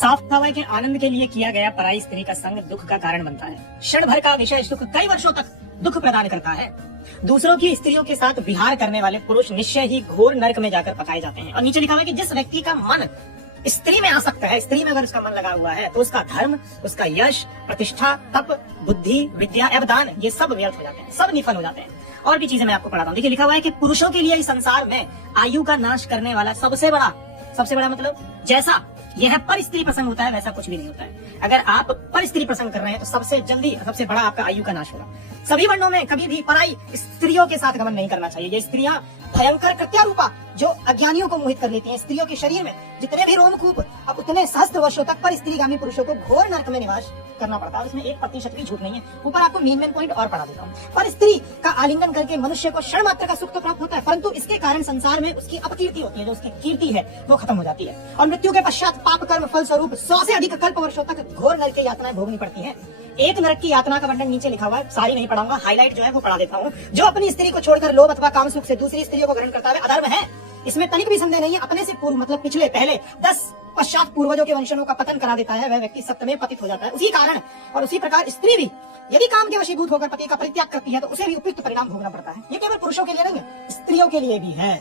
साफ हवा के आनंद के लिए किया गया पराई स्त्री का संग दुख का कारण बनता है। क्षण भर का विषय सुख कई वर्षों तक दुख प्रदान करता है। दूसरों की स्त्रियों के साथ विहार करने वाले पुरुष निश्चय ही घोर नरक में जाकर पकाए जाते हैं। और नीचे लिखा हुआ है कि जिस व्यक्ति का मन स्त्री में आसक्त है, स्त्री में अगर उसका मन लगा हुआ है, तो उसका धर्म, उसका यश, प्रतिष्ठा, तप, बुद्धि, विद्या एवं दान ये सब व्यर्थ हो जाते हैं, सब निफल हो जाते हैं। और भी चीजें मैं आपको पढ़ाता हूँ। देखिए लिखा हुआ है कि पुरुषों के लिए इस संसार में आयु का नाश करने वाला सबसे बड़ा मतलब जैसा यह पर स्त्री प्रसंग होता है वैसा कुछ भी नहीं होता है। अगर आप पर स्त्री प्रसंग कर रहे हैं तो सबसे जल्दी सबसे बड़ा आपका आयु का नाश होगा। सभी वर्णों में कभी भी पराई स्त्रियों के साथ गमन नहीं करना चाहिए। ये स्त्रियां भयंकर कृत्यारूपा जो अज्ञानियों को मोहित कर लेती हैं। स्त्रियों के शरीर में जितने भी रोमकूप अब उतने सहस्त्र वर्षों तक पर स्त्रीगामी पुरुषों को घोर नरक में निवास करना पड़ता है। इसमें 1% भी झूठ नहीं है। ऊपर आपको मेन पॉइंट और पढ़ा देता हूँ। पर स्त्री का आलिंगन करके मनुष्य को क्षण मात्र का सुख तो प्राप्त होता है, परंतु इसके कारण संसार में उसकी अपकीर्ति होती है। जो उसकी कीर्ति है वो खत्म हो जाती है और मृत्यु के पश्चात पाप कर्म फल स्वरूप 100 से अधिक कल्प वर्षों तक घोर नरक की यातनाएं भोगनी पड़ती है। एक नरक की यातना का वर्णन नीचे लिखा हुआ है, सारी नहीं पढ़ाऊंगा, हाईलाइट जो है वो पढ़ा देता हूँ। जो अपनी स्त्री को छोड़कर लोभ अथवा काम सुख से दूसरी स्त्रियों को ग्रहण करता है अधर्म है। इसमें तनिक भी संदेह नहीं है। अपने से पूर्व मतलब पिछले पहले 10 पश्चात पूर्वजों के वंशनों का पतन करा देता है। वह व्यक्ति सप्तमे पतित हो जाता है। उसी कारण और उसी प्रकार स्त्री भी यदि काम के वशीभूत होकर पति का परित्याग करती है तो उसे भी उपयुक्त परिणाम भोगना पड़ता है। ये केवल पुरुषों के लिए नहीं है, स्त्रियों के लिए भी है।